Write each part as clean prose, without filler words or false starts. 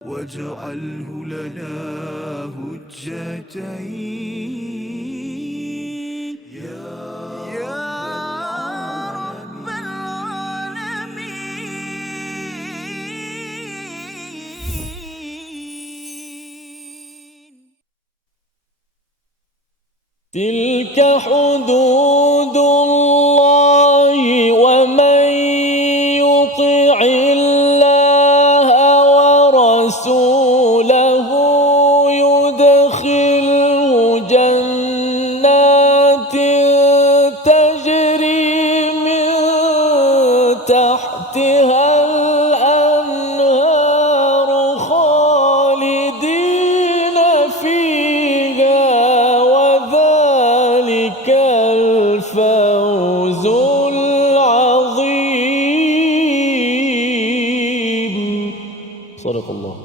واجعله لنا هجتين يا رب العالمين. تلك حدود الله ومن يطع الله ورسوله يدخله جنات تجري من تحتها الأنهار خالدين فيها وذلك الفوز العظيم. صدق الله.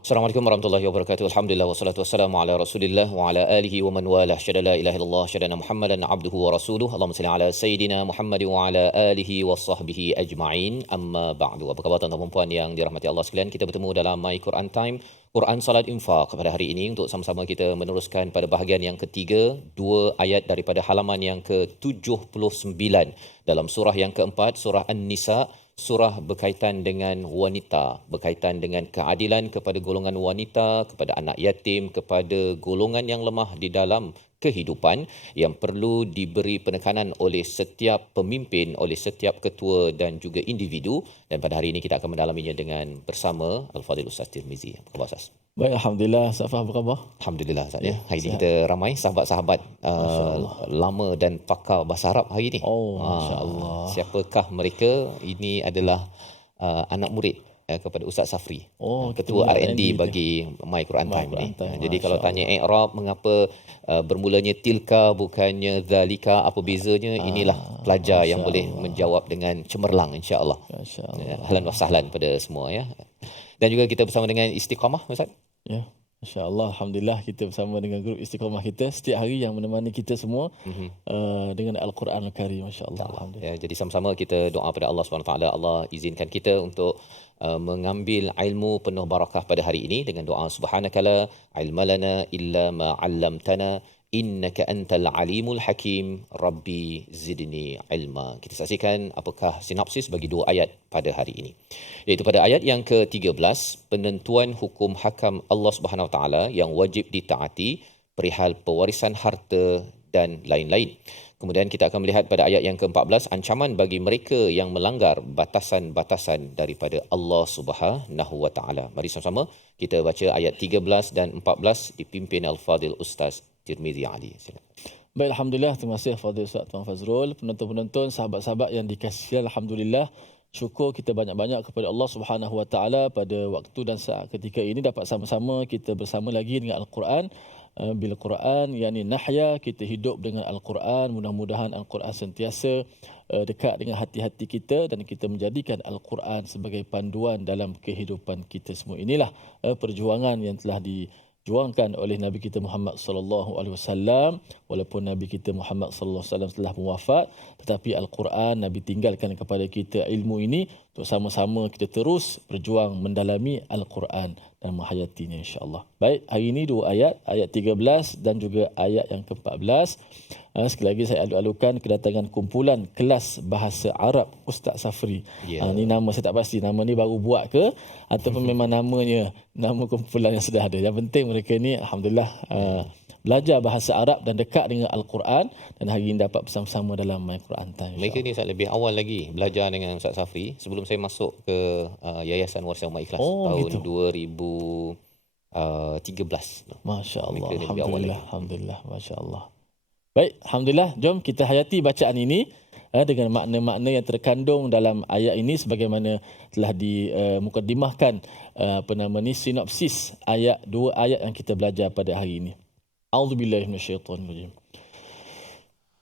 Assalamualaikum warahmatullahi wabarakatuh. Alhamdulillah wassalatu wassalamu ala Rasulillah wa ala alihi wa man walah. Syada la ilaha illallah, syada Muhammadan abduhu wa rasuluh. Allahumma salli ala sayidina Muhammad wa ala alihi wa sahbihi ajma'in. Amma ba'du. Apa khabar tuan-tuan dan puan yang dirahmati Allah sekalian? Kita bertemu dalam My Quran Time, Quran Salat Infaq pada hari ini untuk sama-sama kita meneruskan pada bahagian yang ketiga, 2 ayat daripada halaman yang ke-79 dalam surah yang keempat, surah An-Nisa. Surah berkaitan dengan wanita, berkaitan dengan keadilan kepada golongan wanita, kepada anak yatim, kepada golongan yang lemah di dalam kehidupan yang perlu diberi penekanan oleh setiap pemimpin, oleh setiap ketua dan juga individu. Dan pada hari ini kita akan mendalaminya dengan bersama Al-Fadhil Ustaz Tirmizi. Apa khabar Ustaz? Baik, Alhamdulillah. Safah, apa khabar? Alhamdulillah Ustaz ya. Hari ini kita ramai sahabat-sahabat lama dan pakar bahasa Arab hari ini. Oh, masya-Allah. Siapakah mereka? Ini adalah anak murid kepada Ustaz Safri, ketua R&D bagi My Quran Time ni. Jadi kalau tanya i'rab mengapa bermulanya tilka bukannya zalika, apa bezanya, inilah pelajar yang boleh menjawab dengan cemerlang insya-Allah. Masya-Allah. Ahlan wa sahlan pada semua ya. Dan juga kita bersama dengan Istiqamah Ustaz. Ya. Masya-Allah, alhamdulillah kita bersama dengan grup Istiqamah kita setiap hari yang menemani kita semua dengan Al-Quran Al-Karim, masya-Allah. Alhamdulillah. Ya, jadi sama-sama kita doa pada Allah Subhanahu taala, Allah izinkan kita untuk mengambil ilmu penuh barakah pada hari ini dengan doa subhanakala ilmalana illa ma 'allamtana innaka antal alimul hakim rabbi zidni ilma. Kita saksikan apakah sinopsis bagi 2 ayat pada hari ini. Iaitu pada ayat yang ke-13, penentuan hukum hakam Allah Subhanahu Wa Taala yang wajib ditaati perihal pewarisan harta dan lain-lain. Kemudian kita akan melihat pada ayat yang ke-14 ancaman bagi mereka yang melanggar batasan-batasan daripada Allah Subhanahu Wa Taala. Mari sama-sama kita baca ayat 13 dan 14 dipimpin Al-Fadhil Ustaz Tirmizi Ali. Silakan. Baik, alhamdulillah. Terima kasih Fadil Ustaz Tuan Fazrul, penonton-penonton, sahabat-sahabat yang dikasihi, alhamdulillah. Syukur kita banyak-banyak kepada Allah Subhanahu Wa Taala pada waktu dan saat ketika ini dapat sama-sama kita bersama lagi dengan Al-Quran. Bil Quran yakni nahya, kita hidup dengan Al-Quran. Mudah-mudahan Al-Quran sentiasa dekat dengan hati-hati kita dan kita menjadikan Al-Quran sebagai panduan dalam kehidupan kita semua. Inilah perjuangan yang telah dijuangkan oleh Nabi kita Muhammad sallallahu alaihi wasallam. Walaupun Nabi kita Muhammad sallallahu alaihi wasallam telah wafat, tetapi Al-Quran Nabi tinggalkan kepada kita ilmu ini untuk sama-sama kita terus berjuang mendalami Al-Quran dan menghayatinya, insya-Allah. Baik, hari ini 2 ayat, ayat 13 dan juga ayat yang ke-14. Sekali lagi saya alu-alukan kedatangan kumpulan kelas bahasa Arab Ustaz Safri. Ni nama saya tak pasti, nama ni baru buat ke ataupun memang namanya nama kumpulan yang sudah ada. Yang penting mereka ni alhamdulillah belajar bahasa Arab dan dekat dengan Al-Quran, dan hari ini dapat bersama-sama dalam My Quran Time. Mereka ni saya lebih awal lagi belajar dengan Ustaz Safri sebelum saya masuk ke Yayasan Warisan Umat Ikhlas tahun gitu. 2013. Masya-Allah. Alhamdulillah. Alhamdulillah. Masya-Allah. Baik, alhamdulillah. Jom kita hayati bacaan ini dengan makna-makna yang terkandung dalam ayat ini sebagaimana telah dimukadimahkan sinopsis ayat 2 ayat yang kita belajar pada hari ini. A'udzubillahi minasyaitonirrajim.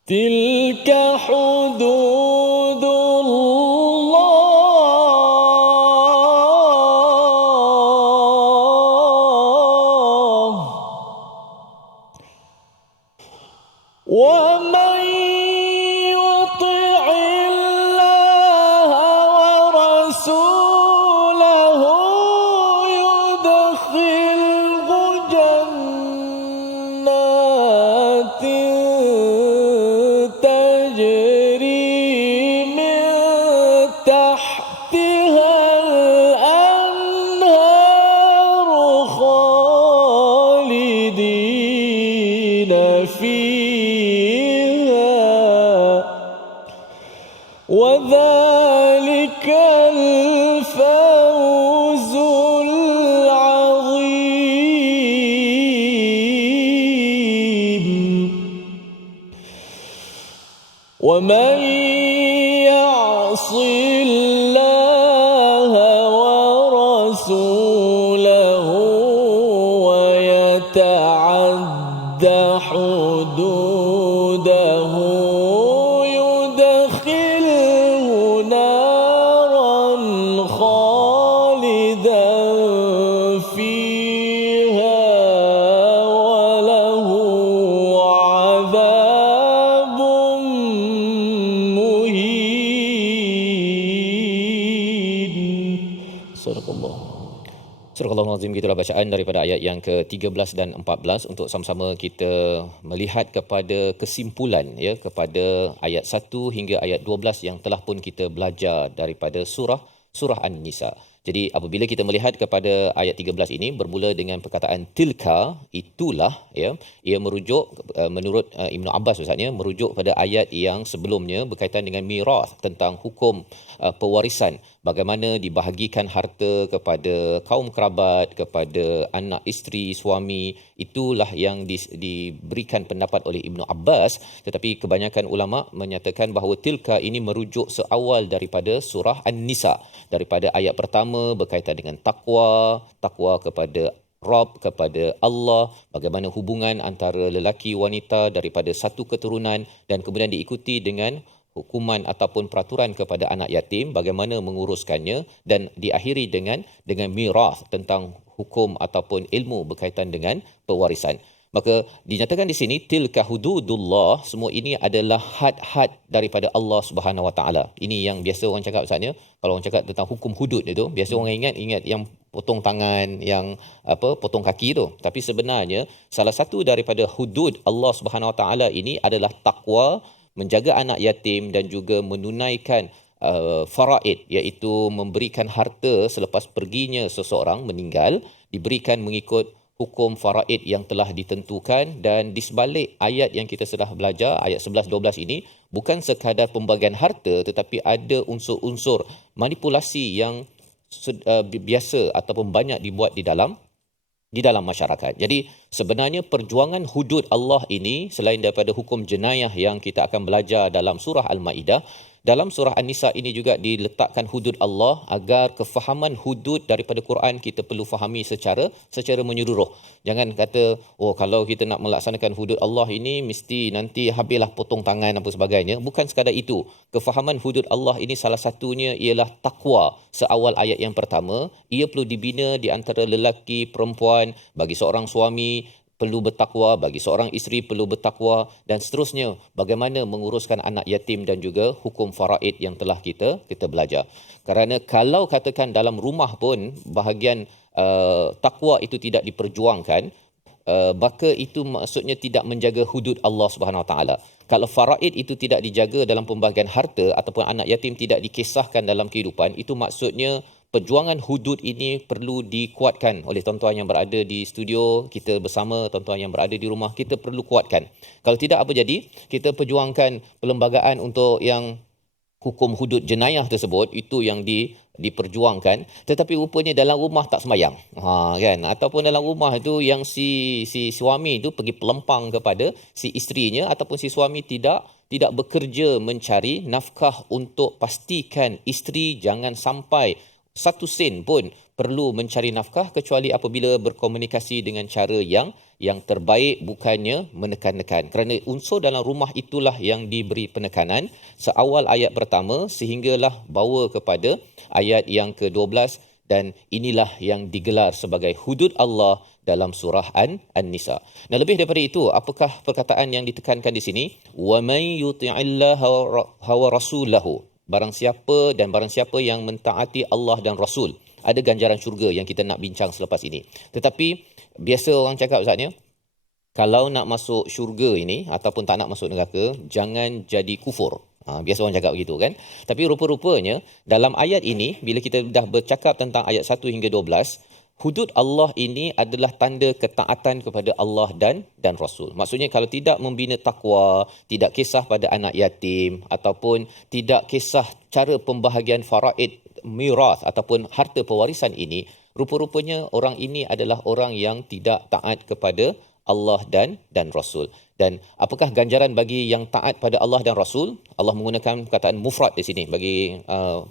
Tilka hududullah wa man yuti'illah wa rasulahu ومن يعص الله ورسوله ويتعد حدوده يدخله نارا خالدا فيها وله عذاب مهين. صدق الله. Surah Al-Azim, gitulah bacaan daripada ayat yang ke-13 dan 14 untuk sama-sama kita melihat kepada kesimpulan ya, kepada ayat 1 hingga ayat 12 yang telah pun kita belajar daripada surah An-Nisa. Jadi apabila kita melihat kepada ayat 13 ini bermula dengan perkataan tilka, itulah ya, ia merujuk menurut Ibnu Abbas Ustaznya merujuk pada ayat yang sebelumnya berkaitan dengan miras, tentang hukum pewarisan, bagaimana dibahagikan harta kepada kaum kerabat, kepada anak isteri, suami. Itulah yang diberikan pendapat oleh Ibnu Abbas, tetapi kebanyakan ulama menyatakan bahawa tilka ini merujuk seawal daripada surah An-Nisa, daripada ayat pertama berkaitan dengan takwa kepada Rabb, kepada Allah, bagaimana hubungan antara lelaki wanita daripada satu keturunan, dan kemudian diikuti dengan hukuman ataupun peraturan kepada anak yatim, bagaimana menguruskannya, dan diakhiri dengan miras, tentang hukum ataupun ilmu berkaitan dengan pewarisan. Maka dinyatakan di sini tilka hududullah, semua ini adalah had-had daripada Allah Subhanahu Wa Taala. Ini yang biasa orang cakap Ustaz ya, kalau orang cakap tentang hukum hudud itu, biasa orang ingat yang potong tangan, yang potong kaki tu. Tapi sebenarnya salah satu daripada hudud Allah Subhanahu Wa Taala ini adalah takwa, menjaga anak yatim, dan juga menunaikan faraid, iaitu memberikan harta selepas perginya seseorang meninggal, diberikan mengikut hukum faraid yang telah ditentukan. Dan di sebalik ayat yang kita sudah belajar, ayat 11-12 ini, bukan sekadar pembagian harta, tetapi ada unsur-unsur manipulasi yang biasa ataupun banyak dibuat di dalam masyarakat. Jadi sebenarnya perjuangan hudud Allah ini, selain daripada hukum jenayah yang kita akan belajar dalam surah Al-Maidah, dalam surah An-Nisa ini juga diletakkan hudud Allah, agar kefahaman hudud daripada Quran kita perlu fahami secara menyeluruh. Jangan kata, kalau kita nak melaksanakan hudud Allah ini mesti nanti habislah potong tangan apa sebagainya. Bukan sekadar itu. Kefahaman hudud Allah ini salah satunya ialah takwa. Seawal ayat yang pertama, ia perlu dibina di antara lelaki, perempuan, bagi seorang suami perlu bertakwa, bagi seorang isteri perlu bertakwa, dan seterusnya bagaimana menguruskan anak yatim dan juga hukum faraid yang telah kita belajar. Kerana kalau katakan dalam rumah pun bahagian takwa itu tidak diperjuangkan, maka itu maksudnya tidak menjaga hudud Allah Subhanahu Wa Taala. Kalau faraid itu tidak dijaga dalam pembahagian harta ataupun anak yatim tidak dikisahkan dalam kehidupan, itu maksudnya perjuangan hudud ini perlu dikuatkan oleh tuan-tuan yang berada di studio kita bersama, tuan-tuan yang berada di rumah, kita perlu kuatkan. Kalau tidak, apa jadi? Kita perjuangkan perlembagaan untuk yang hukum hudud jenayah tersebut, itu yang diperjuangkan, tetapi rupanya dalam rumah tak sembahyang. Kan? Ataupun dalam rumah itu yang si suami itu pergi pelempang kepada si isterinya, ataupun si suami tidak bekerja mencari nafkah untuk pastikan isteri jangan sampai satu sen pun perlu mencari nafkah, kecuali apabila berkomunikasi dengan cara yang terbaik, bukannya menekan-nekan. Kerana unsur dalam rumah itulah yang diberi penekanan seawal ayat pertama sehinggalah bawa kepada ayat yang ke-12, dan inilah yang digelar sebagai hudud Allah dalam surah An-Nisa. Nah, lebih daripada itu, apakah perkataan yang ditekankan di sini? Wa may yuti'illaha wa rasulahu. Barang siapa yang mentaati Allah dan Rasul, ada ganjaran syurga yang kita nak bincang selepas ini. Tetapi biasa orang cakap Ustaznya, kalau nak masuk syurga ini ataupun tak nak masuk neraka, jangan jadi kufur. Biasa orang cakap begitu kan. Tapi rupa-rupanya dalam ayat ini, bila kita dah bercakap tentang ayat 1 hingga 12, hudud Allah ini adalah tanda ketaatan kepada Allah dan Rasul. Maksudnya kalau tidak membina takwa, tidak kisah pada anak yatim, ataupun tidak kisah cara pembahagian faraid, miras ataupun harta pewarisan ini, rupa-rupanya orang ini adalah orang yang tidak taat kepada Allah dan Rasul. Dan apakah ganjaran bagi yang taat pada Allah dan Rasul? Allah menggunakan perkataan mufrad di sini bagi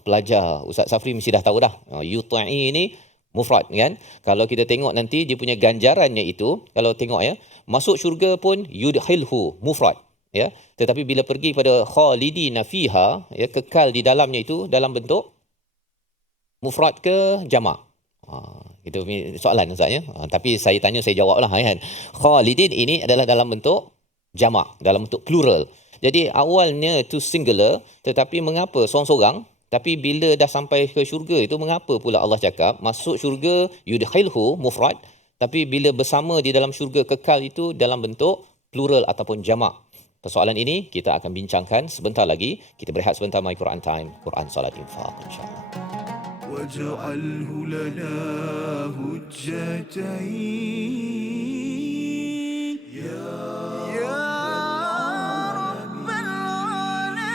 pelajar. Ustaz Safri mesti dah tahu dah. Yuta'i ini mufrad kan. Kalau kita tengok nanti dia punya ganjarannya itu, kalau tengok ya, masuk syurga pun yudkhilhu mufrad ya. Tetapi bila pergi pada khalidina fiha ya, kekal di dalamnya itu dalam bentuk mufrad ke jamak? Itu soalan Ustaz ya. Tapi saya tanya saya jawablah kan. Khalidin ini adalah dalam bentuk jamak, dalam bentuk plural. Jadi awalnya itu singular, tetapi mengapa seorang-seorang, tapi bila dah sampai ke syurga itu mengapa pula Allah cakap masuk syurga yudkhilhu mufrad, tapi bila bersama di dalam syurga kekal itu dalam bentuk plural ataupun jamak? Persoalan ini kita akan bincangkan sebentar lagi. Kita berehat sebentar, My Quran Time, Quran Salat Infaq, insya-Allah. واجعله لنا هجتين يا رب العالمين.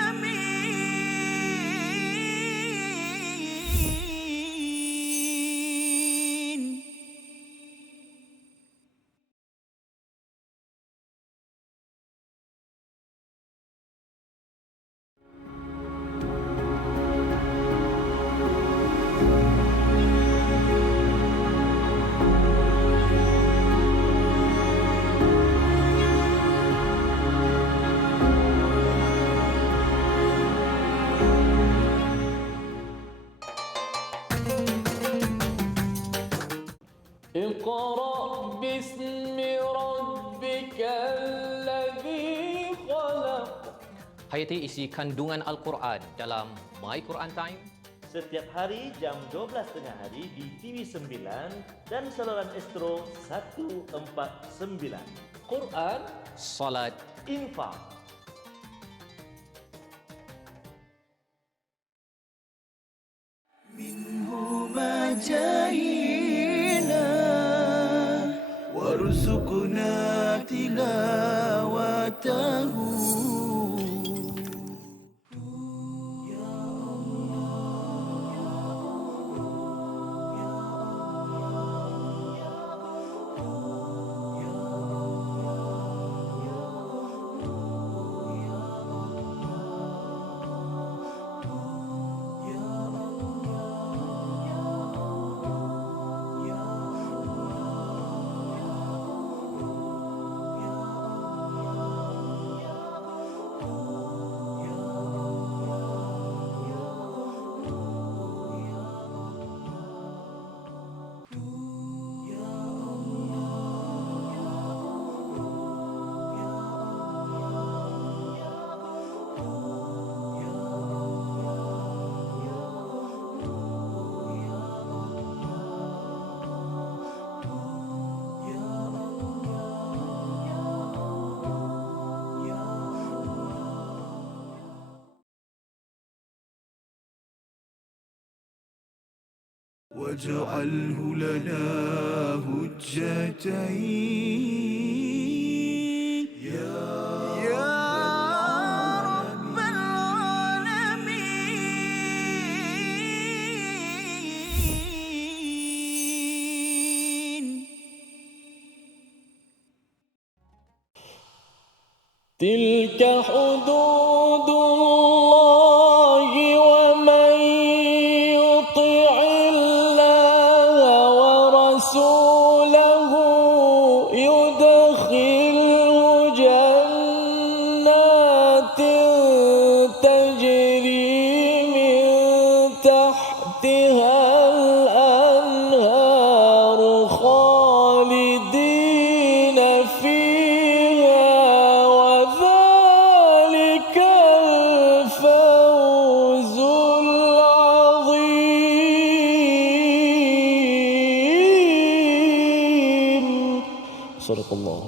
اقرأ باسم ربك الذي خلق. Hayati isi kandungan Al-Quran dalam My Quran Time. Setiap hari jam 12 tengah hari di TV9 dan saluran Astro 149. Quran, Salat, Infak. منهما جاهينا وارزقنا تلاوته. واجعله لنا هجتين يا رب العالمين. تلك حدود الله ومن يطع الله ورسوله يدخله جنات تجري من تحتها الأنهار خالدين فيها وذلك الفوز العظيم. صدق الله.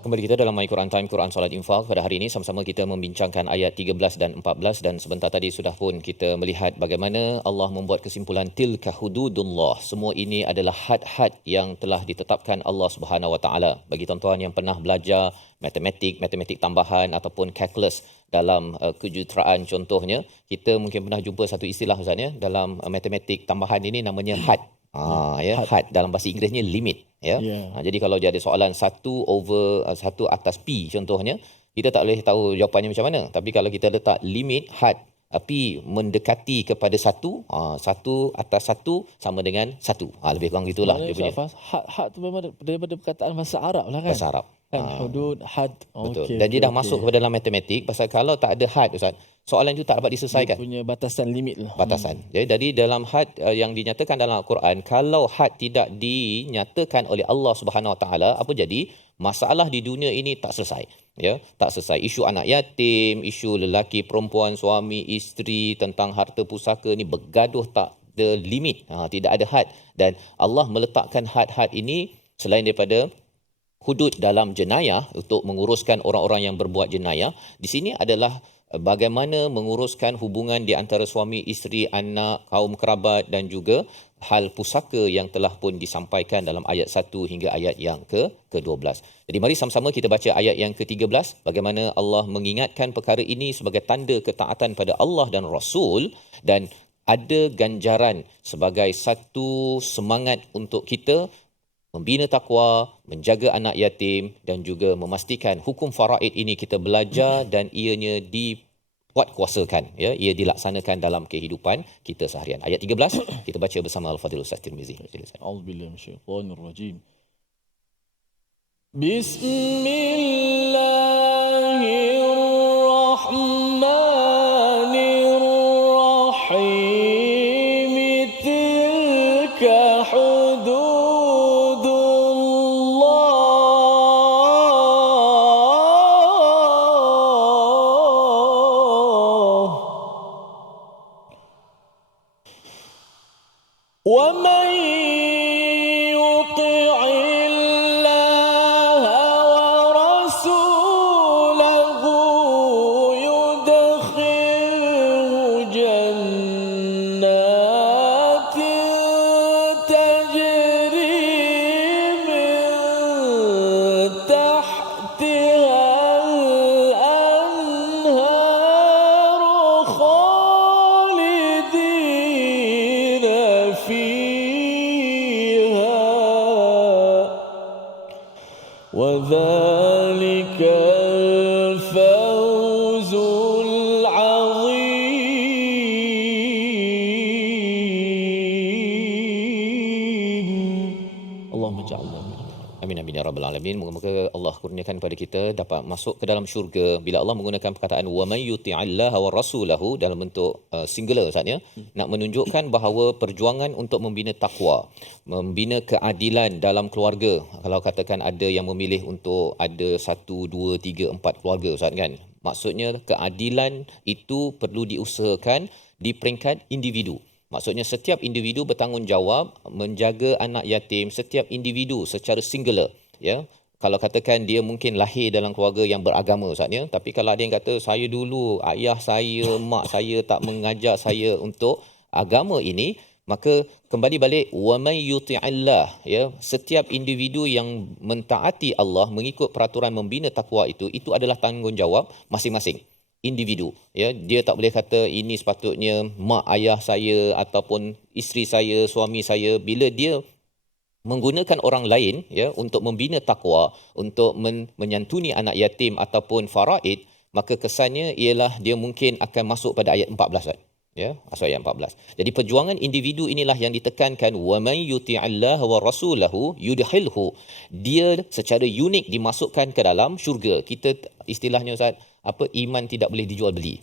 Kembali kita dalam My Quran Time, Quran Salat Infaq. Pada hari ini sama-sama kita membincangkan ayat 13 dan 14, dan sebentar tadi sudah pun kita melihat bagaimana Allah membuat kesimpulan tilka hududullah. Semua ini adalah had-had yang telah ditetapkan Allah Subhanahu Wa Taala. Bagi tuan-tuan yang pernah belajar matematik tambahan ataupun calculus dalam kejuruteraan contohnya, kita mungkin pernah jumpa satu istilah Ustaz ya, dalam matematik tambahan ini namanya had. Had dalam bahasa Inggerisnya limit, ya. Jadi kalau dia ada soalan 1 atas P contohnya, kita tak boleh tahu jawapannya macam mana. Tapi kalau kita letak limit had P mendekati kepada 1 atas 1 sama dengan 1. Lebih kurang gitulah dia punya. Had tu memang daripada perkataan bahasa Arab lah kan. Bahasa Arab. Kan hudud, had. Betul. Dan dia dah masuk kepada dalam matematik, pasal kalau tak ada had, Ustaz, soalan itu tak dapat diselesaikan. Dia punya batasan limit lah. Batasan. Jadi dari dalam had yang dinyatakan dalam Al-Quran, kalau had tidak dinyatakan oleh Allah Subhanahu Wa Taala, apa jadi? Masalah di dunia ini tak selesai. Ya, tak selesai. Isu anak yatim, isu lelaki perempuan, suami isteri, tentang harta pusaka ni bergaduh tak ada limit. Tidak ada had. Dan Allah meletakkan had-had ini selain daripada hudud dalam jenayah untuk menguruskan orang-orang yang berbuat jenayah, di sini adalah bagaimana menguruskan hubungan di antara suami, isteri, anak, kaum kerabat dan juga hal pusaka yang telah pun disampaikan dalam ayat 1 hingga ayat yang ke-12. Jadi mari sama-sama kita baca ayat yang ke-13, bagaimana Allah mengingatkan perkara ini sebagai tanda ketaatan pada Allah dan Rasul, dan ada ganjaran sebagai satu semangat untuk kita membina takwa, menjaga anak yatim dan juga memastikan hukum faraid ini kita belajar dan ianya dikuatkuasakan, ya, ia dilaksanakan dalam kehidupan kita seharian. Ayat 13 kita baca bersama Al-Fadhil Ustaz Tirmizi. A'udzubillahi minasyaitonirrajim. Bismillahirrahmanirrahim. Tilka ومن يطع الله ورسوله يدخله جنات تجري من تحتها الأنهار خالدين فيها وذلك الفوز العظيم. اللهم اجعلنا منهم. Amin amin ya rabbal alamin. Moga-moga Allah kurniakan kepada kita dapat masuk ke dalam syurga bila Allah menggunakan perkataan wa may yuti'illaha wa rasulahu dalam bentuk singular saatnya, nak menunjukkan bahawa perjuangan untuk membina takwa, membina keadilan dalam keluarga. Kalau katakan ada yang memilih untuk ada 1 2 3 4 keluarga, Ustaz, kan, maksudnya keadilan itu perlu diusahakan di peringkat individu. Maksudnya setiap individu bertanggungjawab menjaga anak yatim, setiap individu secara singular, ya. Kalau katakan dia mungkin lahir dalam keluarga yang beragama, Ustaz, ya, tapi kalau ada yang kata saya dulu ayah saya, mak saya tak mengajar saya untuk agama ini, maka kembali balik wa may yuti'illah, ya, setiap individu yang mentaati Allah, mengikut peraturan membina takwa itu adalah tanggungjawab masing-masing individu, ya. Dia tak boleh kata ini sepatutnya mak ayah saya ataupun isteri saya, suami saya. Bila dia menggunakan orang lain, ya, untuk membina takwa, untuk menyantuni anak yatim ataupun faraid, maka kesannya ialah dia mungkin akan masuk pada ayat 14, kan? Ya, masuk ayat 14. Jadi perjuangan individu inilah yang ditekankan wa may yuti'allaha wa rasulahu yudkhilhu. Dia secara unik dimasukkan ke dalam syurga. Kita istilahnya, Ustaz, iman tidak boleh dijual beli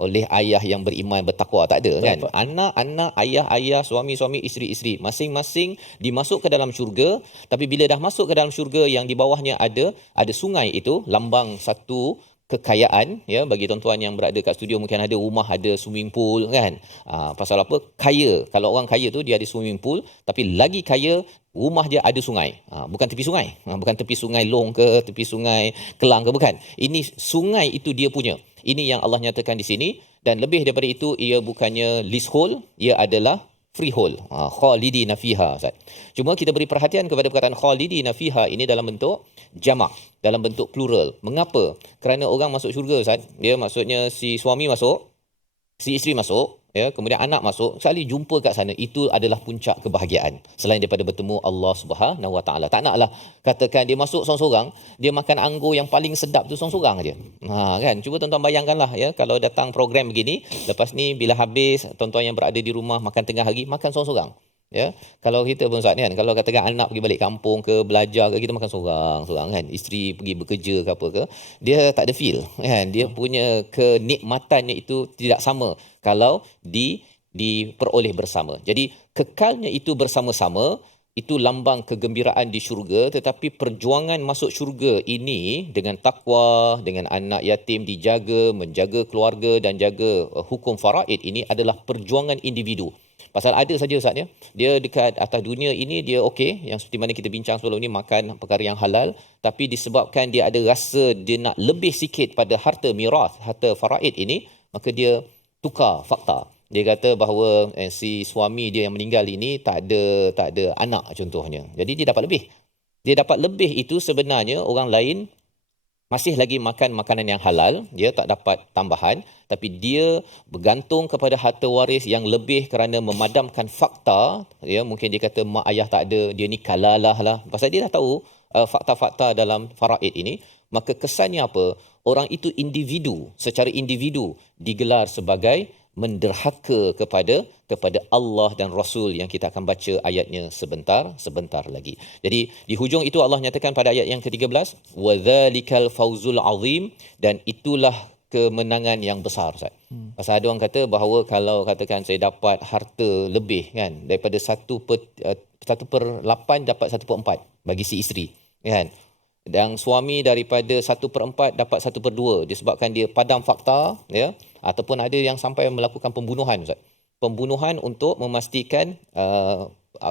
oleh ayah yang beriman bertakwa, tak ada, kan? Anak-anak, ayah-ayah, suami-suami, isteri-isteri, masing-masing dimasuk ke dalam syurga. Tapi bila dah masuk ke dalam syurga, yang di bawahnya ada sungai, itu lambang satu kekayaan, ya. Bagi tuan-tuan yang berada kat studio, mungkin ada rumah ada swimming pool, kan? Pasal apa? Kaya. Kalau orang kaya tu dia ada swimming pool, tapi lagi kaya rumah dia ada sungai. Bukan tepi sungai. Bukan tepi sungai Long ke, tepi sungai Kelang ke, bukan. Ini sungai itu dia punya. Ini yang Allah nyatakan di sini. Dan lebih daripada itu, ia bukannya leasehold, ia adalah freehold. Khalidina fiha, Ustaz. Cuma kita beri perhatian kepada perkataan khalidina fiha ini dalam bentuk jamak, dalam bentuk plural. Mengapa? Kerana orang masuk syurga, Ustaz, dia maksudnya si suami masuk, Si isteri masuk, ya, kemudian anak masuk, sekali jumpa kat sana, itu adalah puncak kebahagiaan. Selain daripada bertemu Allah Subhanahu Wa Taala. Tak naklah katakan dia masuk seorang-seorang, dia makan anggur yang paling sedap tu seorang-seorang aja. Kan, cuba tuan-tuan bayangkanlah, ya, kalau datang program begini, lepas ni bila habis tuan-tuan yang berada di rumah makan tengah hari, makan seorang-seorang. Ya, kalau kita pun Ustaz kan, kalau katakan anak pergi balik kampung ke belajar ke, kita makan seorang-seorang kan, isteri pergi bekerja ke apa ke, dia tak ada feel kan, dia punya kenikmatannya itu tidak sama kalau diperoleh bersama. Jadi kekalnya itu bersama-sama, itu lambang kegembiraan di syurga, tetapi perjuangan masuk syurga ini dengan takwa, dengan anak yatim dijaga, menjaga keluarga dan jaga hukum faraid ini adalah perjuangan individu. Pasal ada saja Ustaz, ya, dia dekat atas dunia ini dia okey, yang seperti mana kita bincang sebelum ni, makan perkara yang halal, tapi disebabkan dia ada rasa dia nak lebih sikit pada harta miras, harta faraid ini, maka dia tukar fakta. Dia kata bahawa si suami dia yang meninggal ini tak ada anak contohnya. Jadi dia dapat lebih. Dia dapat lebih itu sebenarnya orang lain masih lagi makan makanan yang halal, dia tak dapat tambahan, tapi dia bergantung kepada harta waris yang lebih kerana memadamkan fakta, ya, mungkin dia kata mak ayah tak ada, dia ni kalalah lah, pasal dia dah tahu fakta-fakta dalam faraid ini, maka kesannya apa? Orang itu individu, secara individu digelar sebagai menderhaka kepada Allah dan Rasul yang kita akan baca ayatnya sebentar lagi. Jadi di hujung itu Allah nyatakan pada ayat yang ke-13, wadzalikal fauzul azim, dan itulah kemenangan yang besar, Ustaz. Pasal ada orang kata bahawa kalau katakan saya dapat harta lebih kan, daripada 1/8 dapat 1/4 bagi si isteri kan. Dan suami daripada 1/4 dapat 1/2 disebabkan dia padam fakta, ya, ataupun ada yang sampai melakukan pembunuhan, Ustaz. Pembunuhan untuk memastikan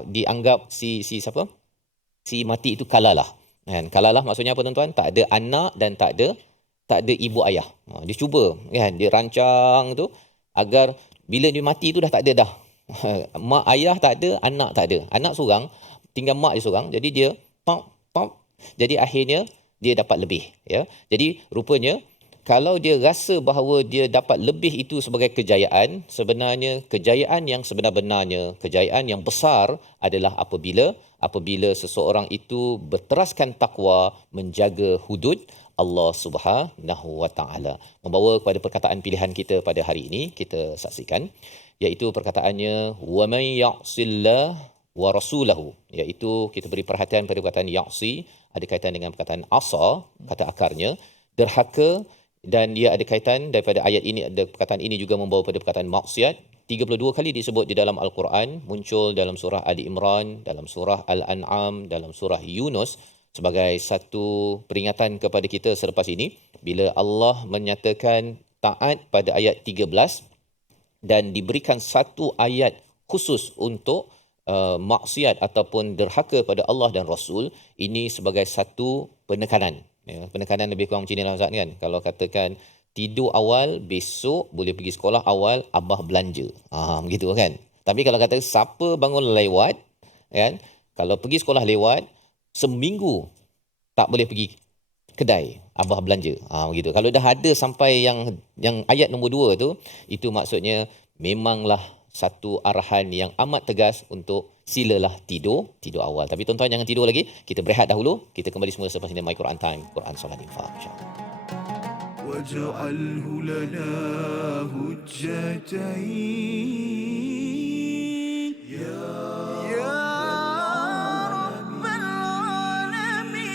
dianggap si siapa? Si mati itu kalalah. Kan? Kalalah maksudnya apa tuan-tuan? Tak ada anak dan tak ada ibu ayah. Dia cuba kan, dia rancang tu agar bila dia mati tu dah tak ada dah. Mak ayah tak ada, anak tak ada. Anak seorang, tinggal mak dia seorang. Jadi dia jadi akhirnya dia dapat lebih, ya. Jadi rupanya kalau dia rasa bahawa dia dapat lebih itu sebagai kejayaan, sebenarnya kejayaan yang sebenar-benarnya, kejayaan yang besar adalah apabila seseorang itu berteraskan takwa, menjaga hudud Allah Subhanahu Wa Taala. Membawa kepada perkataan pilihan kita pada hari ini, kita saksikan, iaitu perkataannya wa may ya'sillah wa rasulahu, iaitu kita beri perhatian pada perkataan ya'si, ada kaitan dengan perkataan asa, kata akarnya, derhaka, dan dia ada kaitan daripada ayat ini, ada perkataan ini juga membawa pada perkataan maksiat. 32 kali disebut di dalam Al-Quran, muncul dalam surah Ali Imran, dalam surah Al-An'am, dalam surah Yunus, sebagai satu peringatan kepada kita selepas ini, bila Allah menyatakan taat pada ayat 13 dan diberikan satu ayat khusus untuk maksiat ataupun derhaka pada Allah dan Rasul, ini sebagai satu penekanan. Ya, penekanan lebih kurang macam ni lah Ustaz kan. Kalau katakan tidur awal, besok boleh pergi sekolah awal, abah belanja. Begitu kan. Tapi kalau kata siapa bangun lewat, kan, kalau pergi sekolah lewat, seminggu tak boleh pergi kedai, abah belanja. Begitu. Kalau dah ada sampai yang ayat nombor 2 tu, itu maksudnya memanglah satu arahan yang amat tegas untuk silalah tidur awal. Tapi tuan-tuan jangan tidur lagi. Kita berehat dahulu. Kita kembali semula selepas ini My Quran Time, Quran Salat Infaq, insya-Allah. واجعله لنا هجتين يا رب العالمين.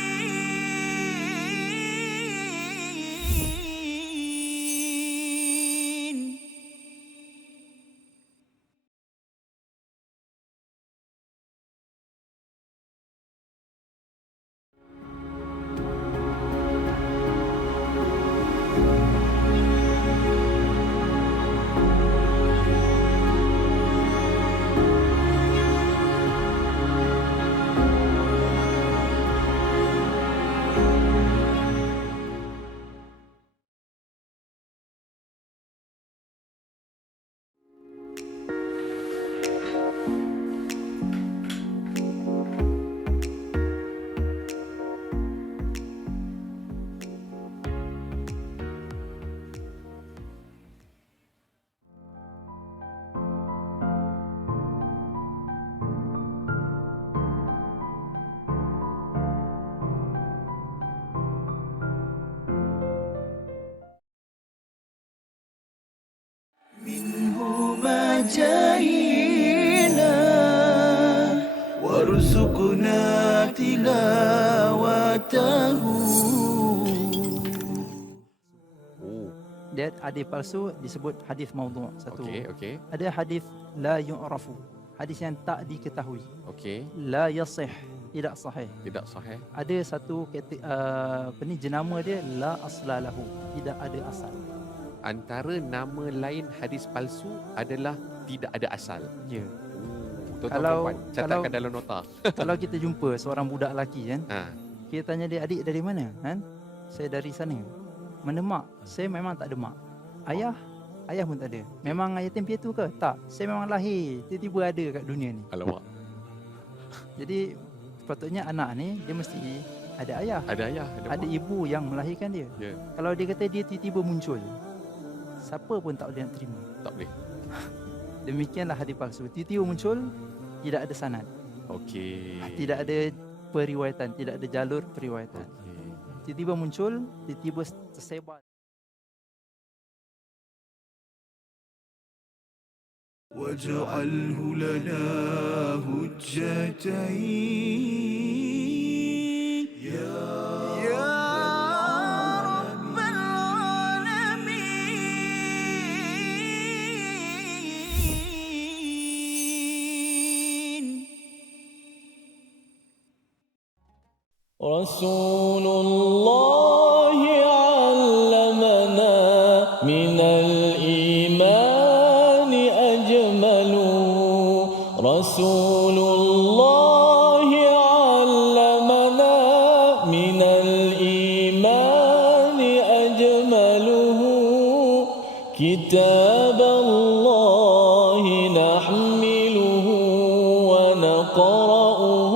تلاوته. Oh, Dia hadis palsu disebut hadis maudhu'. Satu. okey. Ada hadis la yu'rafu. Hadis yang tak diketahui. Okey, La yasih, tidak sahih. tidak sahih. Ada satu jenama dia la aslalahu, tidak ada asal. Antara nama lain hadis palsu adalah tidak ada asal. Ya. Tuan-tuan Kalau- puan, catatkan dalam nota. Kalau kita jumpa seorang budak lelaki kan, Ha. kita tanya dia, adik dari mana? Kan? Saya dari sana. Mana mak? Saya memang tak ada mak. Ayah? Ayah pun tak ada. Memang yatim piatu ke? Tak. Saya memang lahir, tiba-tiba ada kat dunia ni. Alamak, Jadi sepatutnya anak ni dia mesti ada ayah, ada ayah, ada ada mak. ibu yang melahirkan dia. Ya, Kalau dia kata dia tiba-tiba muncul, siapa pun tak boleh nak terima. tak boleh. Demikianlah hadis palsu. Tiba-tiba muncul, tidak ada sanad, Okey. tidak ada periwayatan, tidak ada jalur periwayatan. Okey. Tiba-tiba muncul, tiba-tiba tersebar. واجعله لنا هجتين يا رب العالمين. رسول الله علمنا من الإيمان أجمل. رسول الله علمنا من الإيمان أجمله. كتاب الله نحمله ونقرأه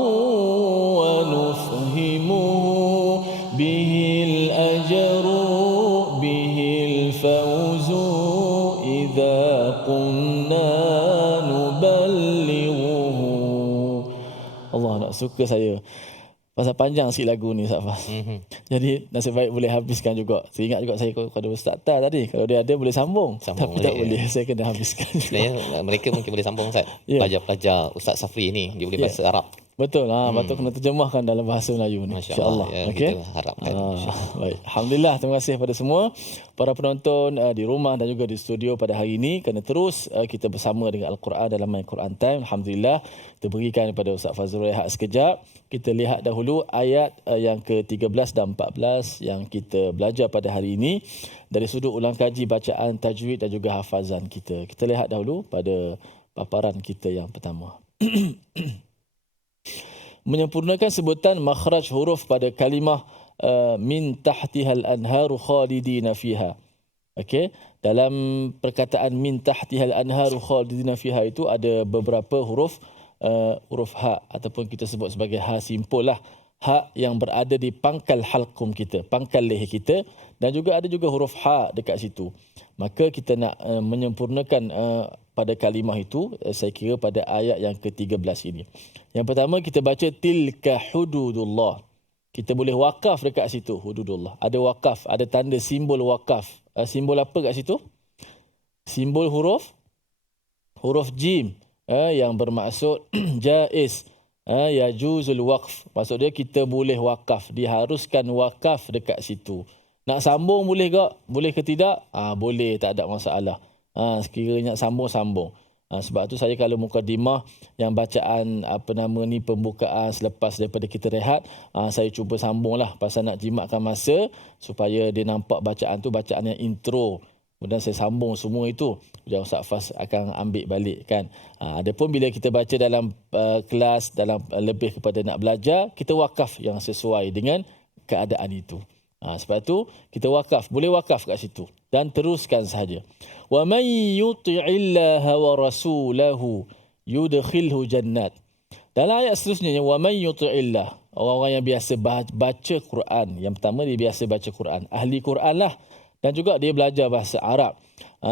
ونفهمه. به الأجر به الفوز إذا قمنا نبلغه. Allah, nak suka saya. Pasal panjang sikit lagu ni Ustaz Fas. Jadi nasib baik boleh habiskan juga. Teringat juga saya kepada Ustaz Tar tadi. Kalau dia ada boleh sambung. Sambung Tapi tak boleh, boleh. Saya kena habiskan. Sebenarnya mereka mungkin boleh sambung Ustaz. Ya. Pelajar-pelajar Ustaz Safri ni dia boleh Ya. bahasa Arab. Betul. Patut kena terjemahkan dalam bahasa Melayu ni. Masya-Allah. Ya, Okey. kita harapkan. Baik. Alhamdulillah, terima kasih kepada semua para penonton di rumah dan juga di studio pada hari ini kerana terus kita bersama dengan Al-Quran dalam My Quran Time. Alhamdulillah, kita berikan kepada Ustaz Fazrul rehat sekejap. Kita lihat dahulu ayat yang ke-13 dan 14 yang kita belajar pada hari ini dari sudut ulang kaji bacaan, tajwid dan juga hafazan kita. Kita lihat dahulu pada paparan kita yang pertama. Menyempurnakan sebutan makhraj huruf pada kalimah min tahtihal anharu khalidina fiha. Okey, dalam perkataan min tahtihal anharu khalidina fiha itu ada beberapa huruf huruf ha ataupun kita sebut sebagai ha simpul lah. Ha yang berada di pangkal halqum kita, pangkal leher kita, dan juga ada juga huruf ha dekat situ. Maka kita nak menyempurnakan pada kalimah itu, saya kira pada ayat yang ke-13 ini. Yang pertama kita baca tilka hududullah. Kita boleh wakaf dekat situ, hududullah. Ada wakaf, ada tanda simbol wakaf. Simbol apa kat situ? Simbol huruf jim yang bermaksud jaiz. Yajuzul waqf. Maksud dia kita boleh wakaf, diharuskan wakaf dekat situ. Nak sambung boleh ke? Boleh ke tidak? Boleh, tak ada masalah. Sekiranya nak sambung. Sebab tu saya kalau mukadimah yang bacaan pembukaan selepas daripada kita rehat, saya cuba sambunglah pasal nak jimatkan masa supaya dia nampak bacaan tu bacaan yang intro. Kemudian saya sambung semua itu. Kemudian Ustaz Fas akan ambil balik kan. Adapun bila kita baca dalam kelas, dalam lebih kepada nak belajar, kita wakaf yang sesuai dengan keadaan itu. Sebab itu kita wakaf, boleh wakaf kat situ dan teruskan sahaja. Wa may yuti'illaha wa rasulahu yudkhilhu jannat. Dalam ayat seterusnya wa may yuti'illah, orang-orang yang biasa baca Quran. Yang pertama dia biasa baca Quran, ahli Quran lah, dan juga dia belajar bahasa Arab.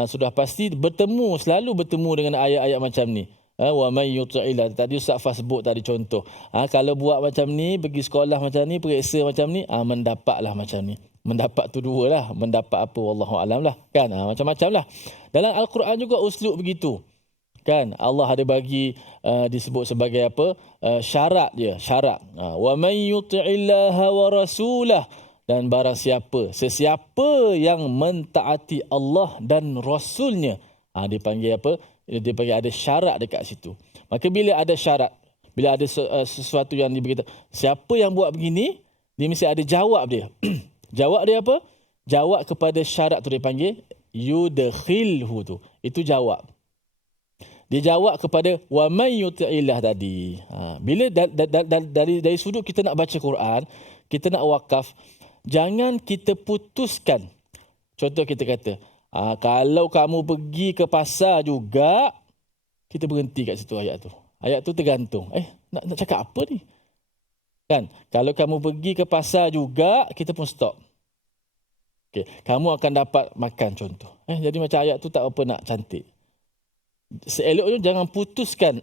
Sudah pasti selalu bertemu dengan ayat-ayat macam ni. Wa may yuti'illah. Tadi Ustaz Fas sebut tadi contoh. Kalau buat macam ni, pergi sekolah macam ni, periksa macam ni, mendapatlah macam ni. Mendapat tu dua lah. Mendapat apa? Wallahu alam lah. Kan? Macam-macam lah. Dalam Al-Quran juga uslub begitu. Kan Allah ada bagi disebut sebagai apa? Syarat dia, syarat. Wa may yuti'illaha wa rasulah, dan barang sesiapa yang mentaati Allah dan Rasulnya, dipanggil apa? Dia panggil ada syarat dekat situ. Maka bila ada syarat, bila ada sesuatu yang diberitahu, siapa yang buat begini, dia mesti ada jawab dia. Jawab dia apa? Jawab kepada syarat tu dia panggil yudkhilhu tu. Itu jawab. Dia jawab kepada wa may yuti'illah tadi. Bila dari sudut kita nak baca Quran, kita nak wakaf, jangan kita putuskan. Contoh kita kata, kalau kamu pergi ke pasar juga, kita berhenti kat situ ayat tu. Ayat tu tergantung. Nak cakap apa ni? Kan? Kalau kamu pergi ke pasar juga, kita pun stop. Okay. Kamu akan dapat makan contoh. Jadi macam ayat tu tak apa nak cantik. Seeloknya jangan putuskan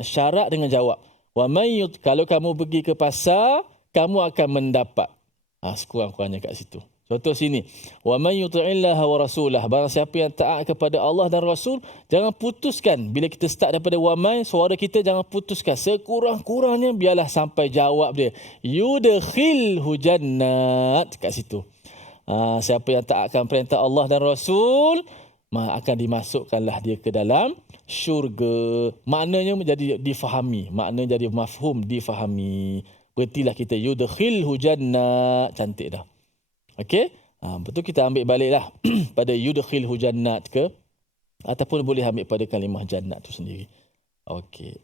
syarat dengan jawab. Wa may kalau kamu pergi ke pasar, kamu akan mendapat. Sekurang-kurangnya kat situ. Contoh sini. Wa may yuti'illaha wa rasulah. Barang siapa yang taat kepada Allah dan Rasul, jangan putuskan. Bila kita start daripada wa may, suara kita jangan putuskan. Sekurang-kurangnya biarlah sampai jawab dia. Yudkhilhu jannat kat situ. Siapa yang taatkan perintah Allah dan Rasul, akan dimasukkanlah dia ke dalam syurga. Maknanya menjadi difahami. Maknanya jadi mafhum, difahami. Berhentilah kita yudkhilhu jannat. Cantik dah. Okey? Betul kita ambil baliklah pada yudkhilhu jannat ke, ataupun boleh ambil pada kalimah jannat tu sendiri. Okey.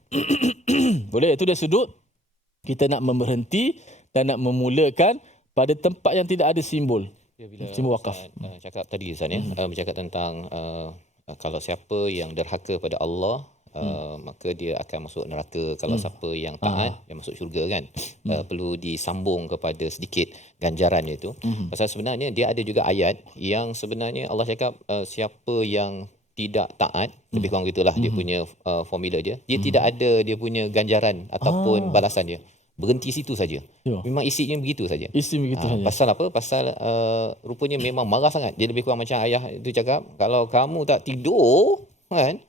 Boleh, itu dia sudut kita nak berhenti dan nak memulakan pada tempat yang tidak ada simbol. Bila simbol wakaf. Cakap tadi Ustaz bercakap tentang kalau siapa yang derhaka pada Allah, maka dia akan masuk neraka. Kalau siapa yang taat, dia masuk syurga kan. Perlu disambung kepada sedikit ganjarannya itu. Pasal sebenarnya dia ada juga ayat yang sebenarnya Allah cakap siapa yang tidak taat, lebih kurang gitulah dia punya formula dia. Dia tidak ada dia punya ganjaran ataupun balasan dia. Berhenti situ saja. Memang isinya begitu saja. Isi begitu saja. Pasal apa? Pasal rupanya memang marah sangat. Dia lebih kurang macam ayah itu cakap, kalau kamu tak tidur, kan?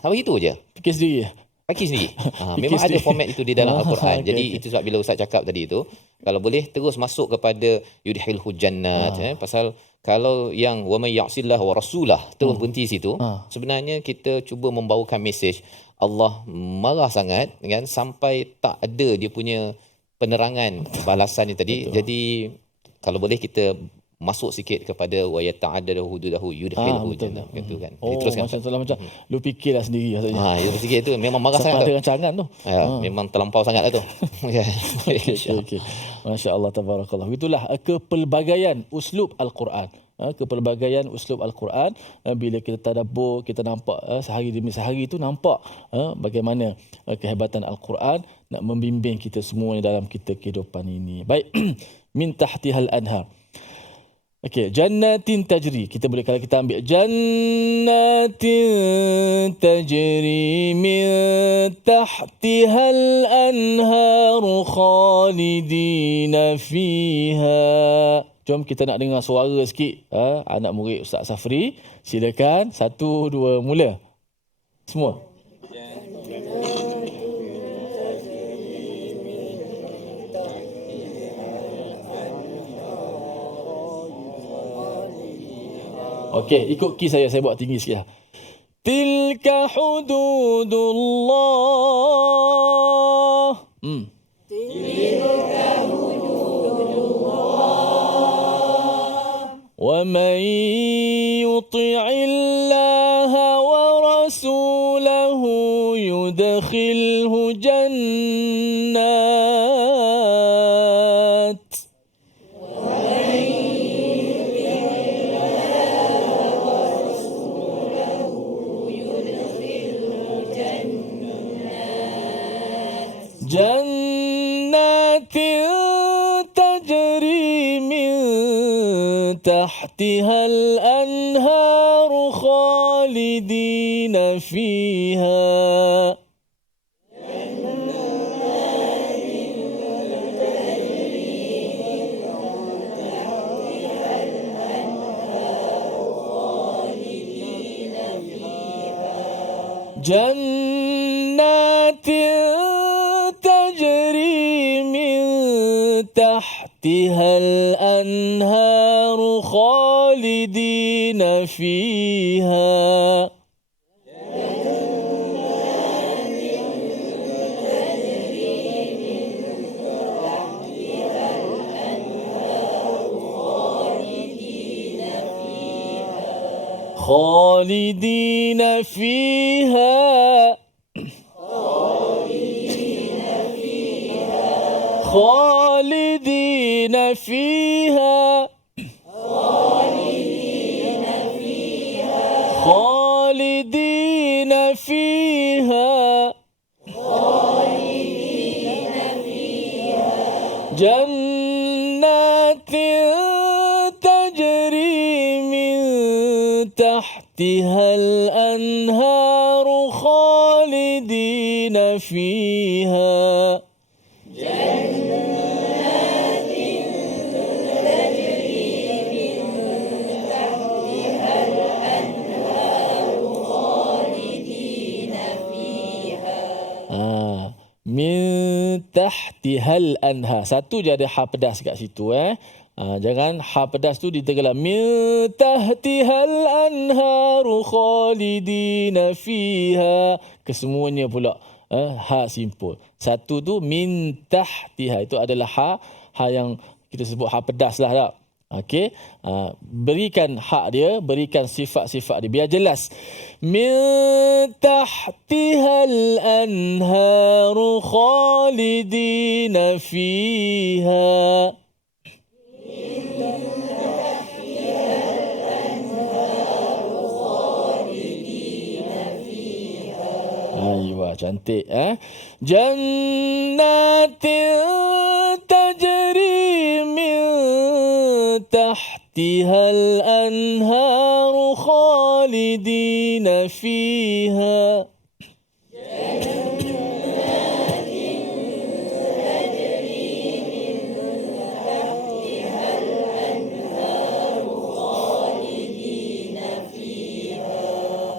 Sama itu je. Fikir sendiri. Fikir sendiri. Memang ada format itu di dalam Al-Quran. Jadi itu sebab bila Ustaz cakap tadi itu, kalau boleh terus masuk kepada yudkhilhu jannat. Pasal kalau yang wa may ya'sillah wa rasulah terus berhenti situ, sebenarnya kita cuba membawakan mesej Allah marah sangat kan, sampai tak ada dia punya penerangan balasannya tadi. Jadi kalau boleh kita masuk sikit kepada wa yata'addadu hududahu yudkhilhu jannah gitu kan. Teruskan macam lu fikirlah sendiri rasanya. Itu sikit tu memang marah sangat tu. Rancangan tu. Memang terlampau sangat lah tu. Okey. Masya-Allah tabarakallah. Itulah kepelbagaian uslub Al-Quran. Kepelbagaian uslub Al-Quran, bila kita tadabbur, kita nampak sehari demi sehari itu nampak bagaimana kehebatan Al-Quran nak membimbing kita semua dalam kehidupan ini. Baik. Min tahtihal anhar. Okey, jannatin tajri. Kita boleh, kalau kita ambil jannatin tajri min tahtihal anhar khalidina fiha. Jom kita nak dengar suara sikit. Anak murid Ustaz Safri. Silakan. 1, 2, mula. Semua. Okey, ikut key saya. Saya buat tinggi sikit lah. Tilka hududullah. Tilka ومن يطع الله ورسوله يدخله جنات جنات تجري من تحتها الأنهار خالدين فيها جنات تجري من تحتها الأنهار خالدين فيها خالدين فيها خالدين فيها خالدين فيها جنات تجري من تحتها الأنهار خالدين فيها min tahtihal anha. Satu je ada ha pedas kat situ jangan ha pedas tu ditergelam. Min tahtihal anharu khalidina fiha. Kesemuanya pula ha simpul. Satu tu min tahtiha, itu adalah ha yang kita sebut ha pedas lah tak? Okey, berikan hak dia, berikan sifat-sifat dia biar jelas. Min tahtihal anharu khalidina fiha. Aywa, cantik Jannatin tajri min tahtihal anharu khalidina fiha.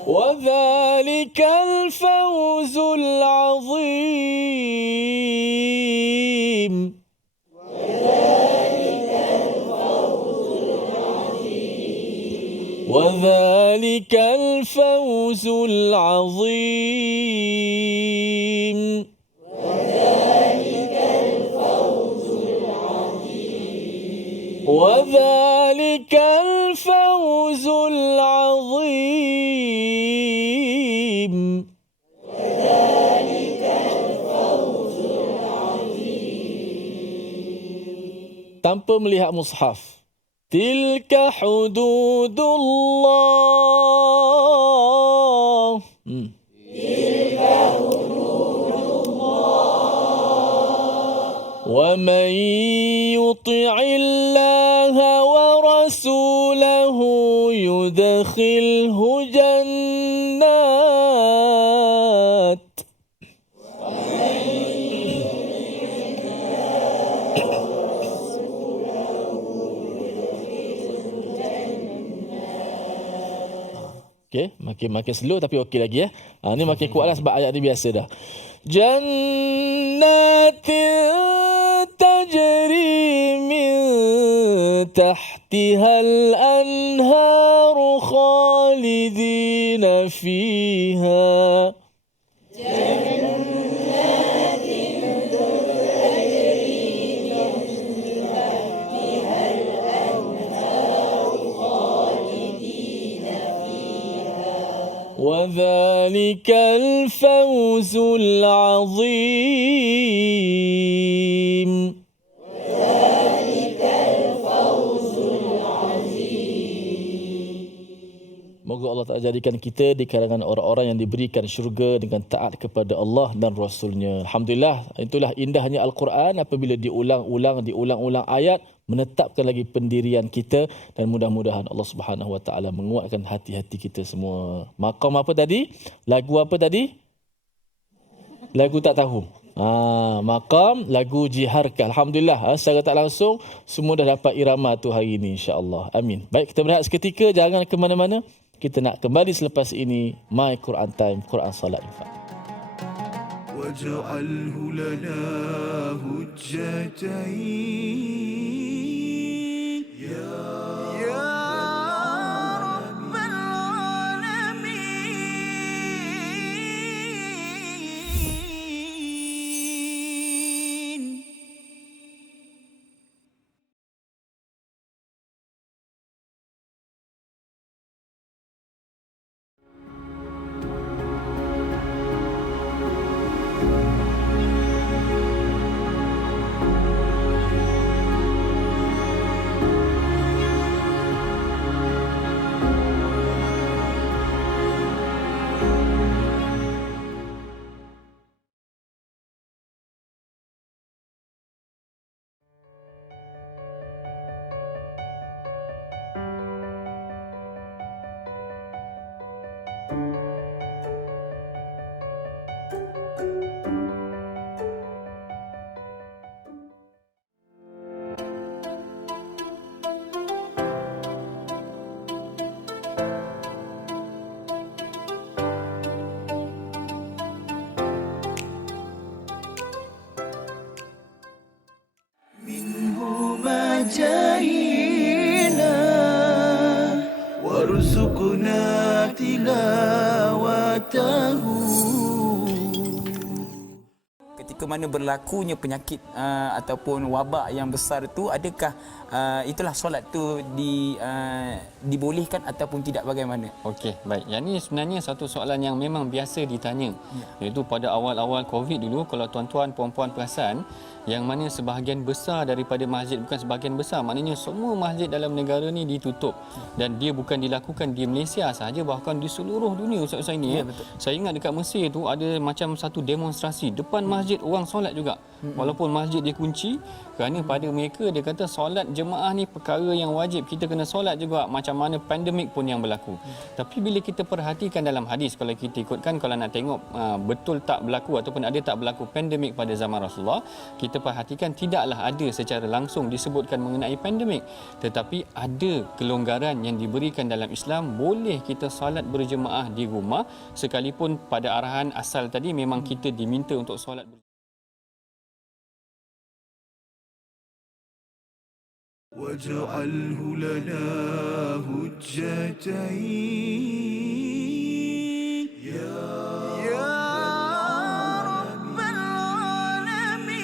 وذلك الفوز العظيم. وذلك الفوز العظيم. وذلك الفوز العظيم. Tanpa melihat mushaf. Tilka hududullah. Tilka hududullah. Wa man yuti'illaha wa rasulahu yudkhilhu jannat. Okey, makin slow tapi okey lagi ni makin kuatlah sebab ayat ni biasa dah. Jannatin tajri min tahtihal anharu khalidina fiha. وذلك الفوز العظيم. وذلك الفوز العظيم. Moga Allah Ta'ala jadikan kita di kalangan orang-orang yang diberikan syurga dengan taat kepada Allah dan Rasulnya. Alhamdulillah, itulah indahnya Al-Quran apabila diulang-ulang ayat, menetapkan lagi pendirian kita, dan mudah-mudahan Allah Subhanahu Wa Taala menguatkan hati-hati kita semua. Maqam apa tadi? Lagu apa tadi? Lagu tak tahu. Maqam lagu Jiharka. Alhamdulillah, secara tak langsung semua dah dapat irama tu hari ini, insya-Allah. Amin. Baik, kita berehat seketika, jangan ke mana-mana. Kita nak kembali selepas ini My Quran Time, Quran Salat Infak. واجعله لنا هجتين يا رب العالمين. جاهينا وارزقنا تلاوته. Ketika mana berlakunya penyakit ataupun wabak yang besar itu, adakah itulah solat tu dibolehkan ataupun tidak, bagaimana? Okey, baik. Yang ni sebenarnya satu soalan yang memang biasa ditanya. Iaitu pada awal-awal Covid dulu, kalau tuan-tuan puan-puan perasan, yang mana sebahagian besar daripada masjid, bukan sebahagian besar, maknanya semua masjid dalam negara ni ditutup. Dan dia bukan dilakukan di Malaysia sahaja, bahkan di seluruh dunia Ustaz Husaini. Saya ingat dekat Mesir tu ada macam satu demonstrasi depan masjid, orang solat juga. Walaupun masjid dikunci, kerana pada mereka dia kata solat jemaah ni perkara yang wajib, kita kena solat juga macam mana pandemik pun yang berlaku. Tapi bila kita perhatikan dalam hadis, kalau kita ikutkan, kalau nak tengok betul tak berlaku ataupun ada tak berlaku pandemik pada zaman Rasulullah, kita perhatikan tidaklah ada secara langsung disebutkan mengenai pandemik, tetapi ada kelonggaran yang diberikan dalam Islam. Boleh kita solat berjemaah di rumah, sekalipun pada arahan asal tadi memang kita diminta untuk solat واجعله لنا هجتين يا رب العالمين.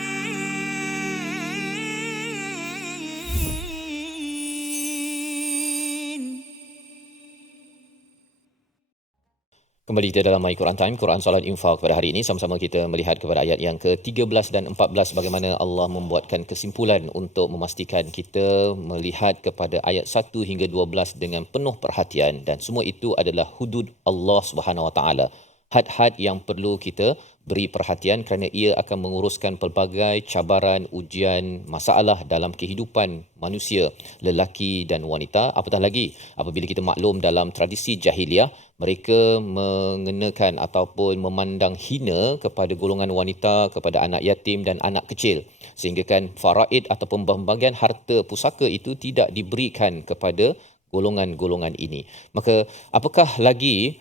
Kembali kita dalam My Quran Time, Quran Salat Infak pada hari ini. Sama-sama kita melihat kepada ayat yang ke-13 dan 14, bagaimana Allah membuatkan kesimpulan untuk memastikan kita melihat kepada ayat 1 hingga 12 dengan penuh perhatian, dan semua itu adalah hudud Allah Subhanahu Wa Taala. Had-had yang perlu kita beri perhatian kerana ia akan menguruskan pelbagai cabaran, ujian, masalah dalam kehidupan manusia, lelaki dan wanita. Apatah lagi apabila kita maklum dalam tradisi jahiliah, mereka mengenakan ataupun memandang hina kepada golongan wanita, kepada anak yatim dan anak kecil. Sehingga kan faraid ataupun pembagian harta pusaka itu tidak diberikan kepada golongan-golongan ini. Maka apakah lagi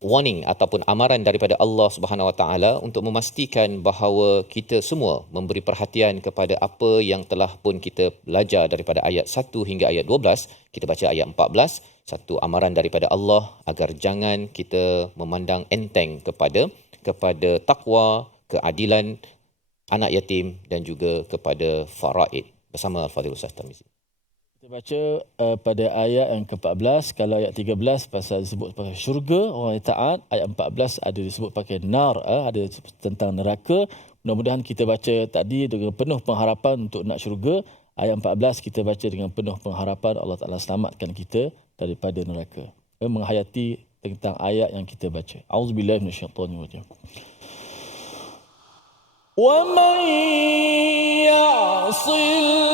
warning ataupun amaran daripada Allah Subhanahu Wa Taala untuk memastikan bahawa kita semua memberi perhatian kepada apa yang telah pun kita belajar daripada ayat 1 hingga ayat 12. Kita baca ayat 14, satu amaran daripada Allah agar jangan kita memandang enteng kepada takwa, keadilan anak yatim dan juga kepada faraid. Bersama Al-Fadhil Ustaz Tarmizi. Kita baca pada ayat yang ke-14. Kalau ayat 13 pasal disebut pakai syurga, orang yang taat. Ayat 14 ada disebut pakai nar, ada tentang neraka. Mudah-mudahan kita baca tadi dengan penuh pengharapan untuk nak syurga. Ayat 14 kita baca dengan penuh pengharapan Allah Ta'ala selamatkan kita daripada neraka. Menghayati tentang ayat yang kita baca. A'udzubillahi minasyaitonirrajim. Wa man ya'sillah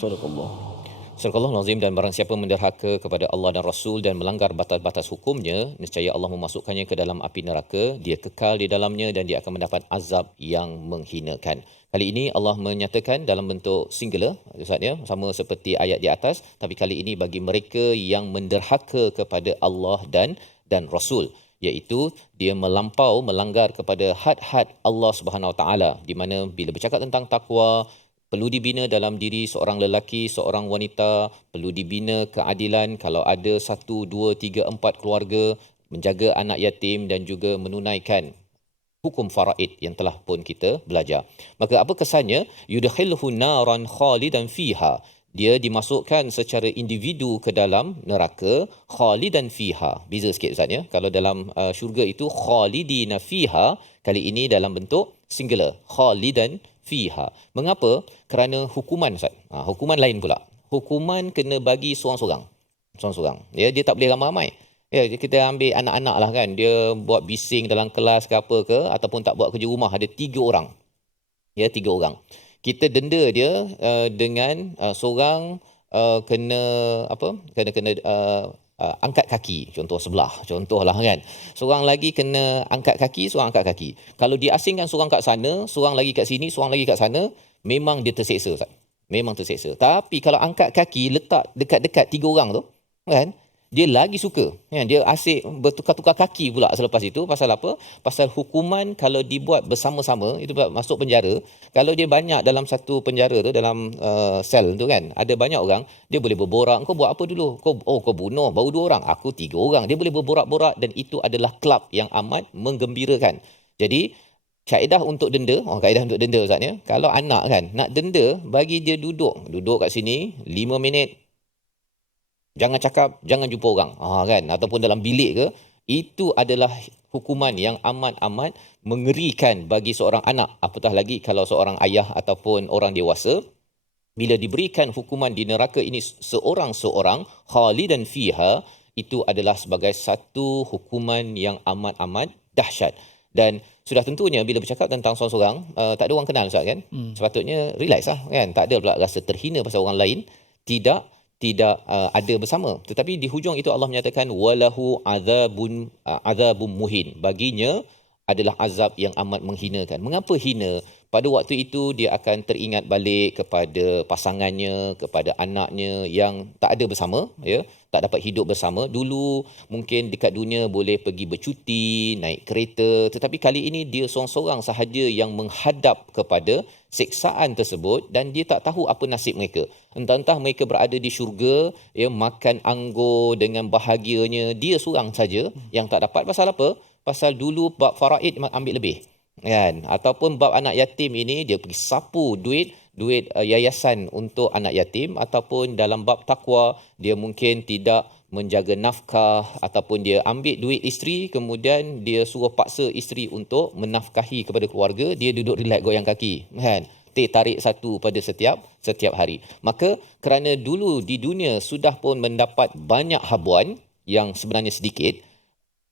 Sadaqallah. Surah Al-Nazim, dan barang siapa menderhaka kepada Allah dan Rasul dan melanggar batas-batas hukumnya, niscaya Allah memasukkannya ke dalam api neraka, dia kekal di dalamnya dan dia akan mendapat azab yang menghinakan. Kali ini Allah menyatakan dalam bentuk singular, Ustaz ya, sama seperti ayat di atas, tapi kali ini bagi mereka yang menderhaka kepada Allah dan Rasul, iaitu dia melanggar kepada had-had Allah Subhanahu Wa Taala, di mana bila bercakap tentang takwa, perlu dibina dalam diri seorang lelaki, seorang wanita, perlu dibina keadilan kalau ada 1, 2, 3, 4 keluarga, menjaga anak yatim dan juga menunaikan hukum faraid yang telah pun kita belajar. Maka apa kesannya? Yudkhilhu naran khalidan fiha. Dia dimasukkan secara individu ke dalam neraka, khalidan fiha. Beza sikit Ustaz ya. Kalau dalam syurga itu khalidina fiha, kali ini dalam bentuk singular, khalidan fiha. Mengapa? Kerana hukuman Ustaz. Hukuman lain pula. Hukuman kena bagi seorang-seorang. Seorang-seorang. Ya, dia tak boleh ramai-ramai. Ya, kita ambil anak-anak lah kan. Dia buat bising dalam kelas ke apa ke, ataupun tak buat kerja rumah, ada 3 orang. Ya, 3 orang. Kita denda dia dengan seorang kena apa? Kena angkat kaki, contoh sebelah, contohlah kan. Seorang lagi kena angkat kaki, seorang angkat kaki. Kalau diasingkan seorang kat sana, seorang lagi kat sini, seorang lagi kat sana, memang dia terseksa Ustaz. Memang terseksa. Tapi kalau angkat kaki letak dekat-dekat 3 orang tu, kan? Dia lagi suka. Kan? Dia asyik bertukar-tukar kaki pula selepas itu. Pasal apa? Pasal hukuman kalau dibuat bersama-sama, itu masuk penjara. Kalau dia banyak dalam satu penjara tu, dalam sel tu kan, ada banyak orang, dia boleh berborak. Kau buat apa dulu? Kau bunuh, baru 2 orang. Aku 3 orang. Dia boleh berborak-borak dan itu adalah kelab yang amat menggembirakan. Jadi, kaedah untuk denda, kaedah untuk denda Ustaz ya. Kalau anak kan, nak denda, bagi dia duduk kat sini 5 minit. Jangan cakap, jangan jumpa orang. Kan, ataupun dalam bilik ke, itu adalah hukuman yang amat-amat mengerikan bagi seorang anak. Apatah lagi kalau seorang ayah ataupun orang dewasa, bila diberikan hukuman di neraka ini seorang-seorang, khalidan fiha, itu adalah sebagai satu hukuman yang amat-amat dahsyat. Dan sudah tentunya bila bercakap tentang seorang-seorang, tak ada orang kenal Ustaz kan? Sepatutnya relax lah kan? Tak ada pula rasa terhina pasal orang lain. Tidak ada bersama. Tetapi di hujung itu Allah menyatakan walahu azabun muhin. Baginya adalah azab yang amat menghinakan. Mengapa hina? Pada waktu itu dia akan teringat balik kepada pasangannya, kepada anaknya yang tak ada bersama, ya, tak dapat hidup bersama. Dulu mungkin dekat dunia boleh pergi bercuti, naik kereta, tetapi kali ini dia seorang-seorang sahaja yang menghadap kepada siksaan tersebut dan dia tak tahu apa nasib mereka. Entah-entah mereka berada di syurga, ya, makan anggur dengan bahagianya, dia seorang saja yang tak dapat. Pasal apa? Pasal dulu bab faraid ambil lebih. Kan, ataupun bab anak yatim ini dia pergi sapu duit yayasan untuk anak yatim, ataupun dalam bab takwa dia mungkin tidak menjaga nafkah, ataupun dia ambil duit isteri kemudian dia suruh paksa isteri untuk menafkahi kepada keluarga, dia duduk relax goyang kaki kan, tarik satu pada setiap hari. Maka kerana dulu di dunia sudah pun mendapat banyak habuan yang sebenarnya sedikit,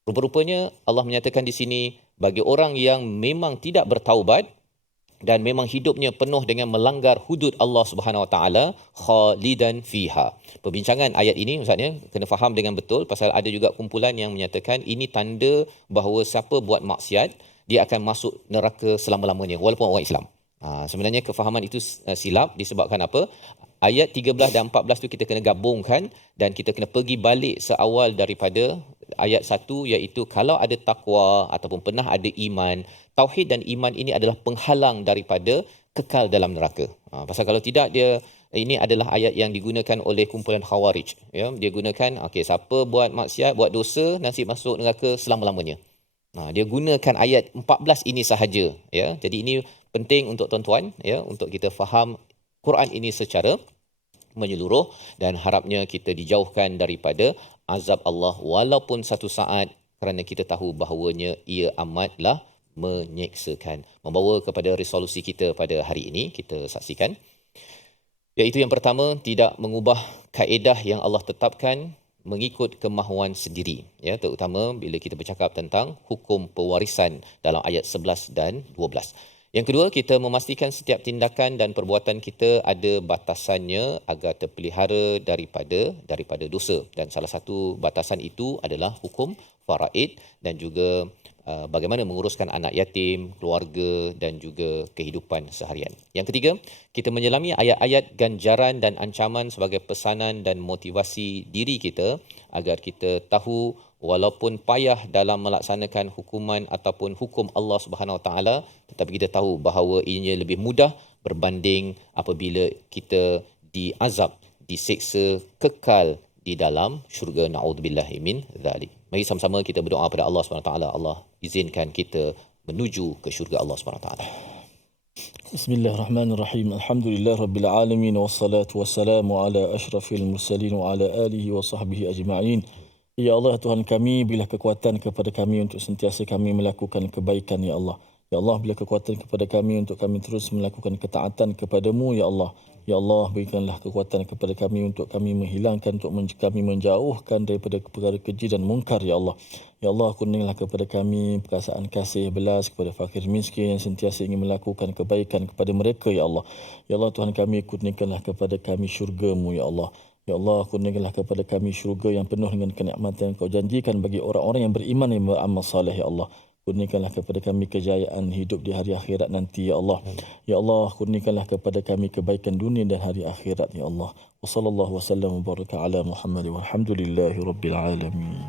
rupa-rupanya Allah menyatakan di sini bagi orang yang memang tidak bertaubat dan memang hidupnya penuh dengan melanggar hudud Allah Subhanahu Wa Taala, khalidan fiha. Perbincangan ayat ini Ustaz ya, kena faham dengan betul pasal ada juga kumpulan yang menyatakan ini tanda bahawa siapa buat maksiat dia akan masuk neraka selama-lamanya walaupun orang Islam. Sebenarnya kefahaman itu silap disebabkan apa? Ayat 13 dan 14 tu kita kena gabungkan dan kita kena pergi balik seawal daripada ayat 1, iaitu kalau ada takwa ataupun pernah ada iman, tauhid dan iman ini adalah penghalang daripada kekal dalam neraka. Pasal kalau tidak, dia ini adalah ayat yang digunakan oleh kumpulan Khawarij, ya. Dia gunakan siapa buat maksiat, buat dosa, nasib masuk neraka selama-lamanya. Dia gunakan ayat 14 ini sahaja, ya. Jadi ini penting untuk tuan-tuan, ya, untuk kita faham Quran ini secara menyeluruh dan harapnya kita dijauhkan daripada azab Allah walaupun satu saat, kerana kita tahu bahawanya ia amatlah menyeksakan. Membawa kepada resolusi kita pada hari ini, kita saksikan, iaitu yang pertama, tidak mengubah kaedah yang Allah tetapkan mengikut kemahuan sendiri, ya, terutama bila kita bercakap tentang hukum pewarisan dalam ayat 11 dan 12. Yang kedua, kita memastikan setiap tindakan dan perbuatan kita ada batasannya agar terpelihara daripada dosa. Dan salah satu batasan itu adalah hukum faraid dan juga bagaimana menguruskan anak yatim, keluarga dan juga kehidupan seharian. Yang ketiga, kita menyelami ayat-ayat ganjaran dan ancaman sebagai pesanan dan motivasi diri kita agar kita tahu walaupun payah dalam melaksanakan hukuman ataupun hukum Allah Subhanahu Wa Taala, tetapi kita tahu bahawa ianya lebih mudah berbanding apabila kita diazab, diseksa kekal di dalam syurga. Na'udzubillahi min dzalik. Mari sama-sama kita berdoa pada Allah Subhanahu Wa Taala. Allah izinkan kita menuju ke syurga Allah Subhanahu Wa Taala. Bismillahirrahmanirrahim. Alhamdulillah rabbil alamin wassalatu wassalamu ala asyrafil mursalin wa ala alihi wa sahbihi ajma'in. Ya Allah Tuhan kami, bila kekuatan kepada kami untuk sentiasa kami melakukan kebaikan ya Allah. Ya Allah, bila kekuatan kepada kami untuk kami terus melakukan ketaatan kepadamu ya Allah. Ya Allah, berikanlah kekuatan kepada kami untuk kami menghilangkan, untuk kami menjauhkan daripada perkara keji dan mungkar ya Allah. Ya Allah, kuninglah kepada kami perasaan kasih belas kepada fakir miskin yang sentiasa ingin melakukan kebaikan kepada mereka ya Allah. Ya Allah Tuhan kami, kuningkanlah kepada kami syurga-Mu ya Allah. Ya Allah, kurniakanlah kepada kami syurga yang penuh dengan kenikmatan yang Kau janjikan bagi orang-orang yang beriman yang beramal saleh ya Allah. Kurniakanlah kepada kami kejayaan hidup di hari akhirat nanti ya Allah. Ya Allah, kurniakanlah kepada kami kebaikan dunia dan hari akhirat ya Allah. Wa sallallahu wasallam wa baraka ala Muhammad walhamdulillahi rabbil alamin.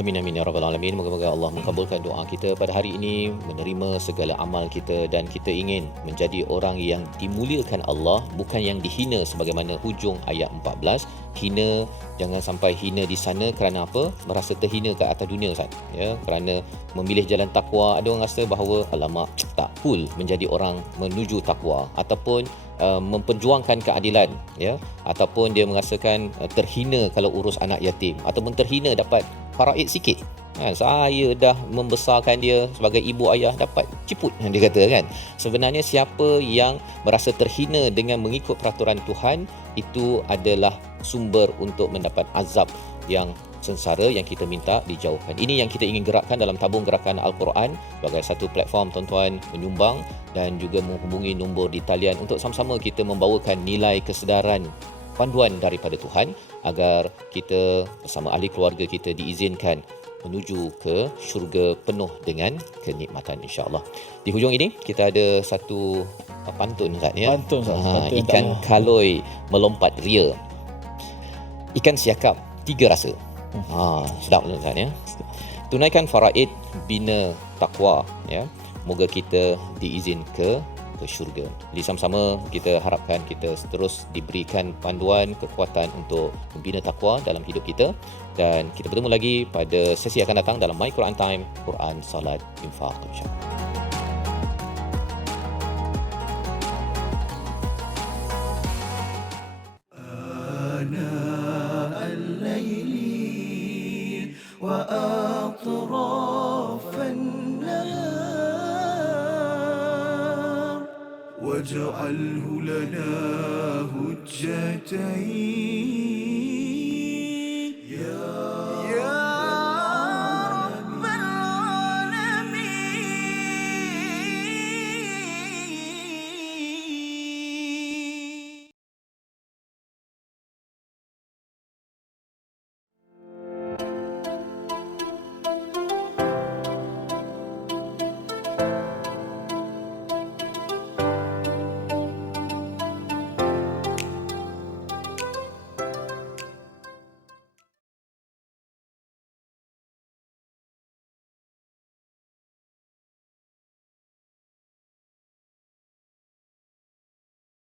Amin amin ya rabbal alamin. Moga-moga Allah mengabulkan doa kita pada hari ini, menerima segala amal kita dan kita ingin menjadi orang yang dimuliakan Allah, bukan yang dihina sebagaimana hujung ayat 14. Hina, jangan sampai hina di sana kerana apa? Merasa terhina ke atas dunia Ustaz. Ya, kerana memilih jalan takwa, ada orang rasa bahawa alamak tak cool menjadi orang menuju takwa ataupun memperjuangkan keadilan ya, ataupun dia merasakan terhina kalau urus anak yatim ataupun terhina dapat faraid sikit. Saya dah membesarkan dia sebagai ibu ayah, dapat ciput dia kata kan. Sebenarnya siapa yang merasa terhina dengan mengikut peraturan Tuhan, itu adalah sumber untuk mendapat azab yang sengsara yang kita minta dijauhkan. Ini yang kita ingin gerakkan dalam tabung gerakan Al-Quran sebagai satu platform tuan-tuan menyumbang dan juga menghubungi nombor di talian untuk sama-sama kita membawakan nilai kesedaran panduan daripada Tuhan agar kita bersama ahli keluarga kita diizinkan menuju ke syurga penuh dengan kenikmatan insya-Allah. Di hujung ini kita ada satu pantun Ustaz ya. Pantun, pantun ikan kaloi melompat ria. Ikan siakap tiga rasa. Sedap Ustaz ya. Tunaikan faraid, bina takwa ya. Moga kita diizin ke syurga. Jadi sama-sama kita harapkan kita terus diberikan panduan, kekuatan untuk membina takwa dalam hidup kita, dan kita bertemu lagi pada sesi akan datang dalam My Quran Time, Quran, Salat, Infaq insya-Allah. واجعله لنا هجتين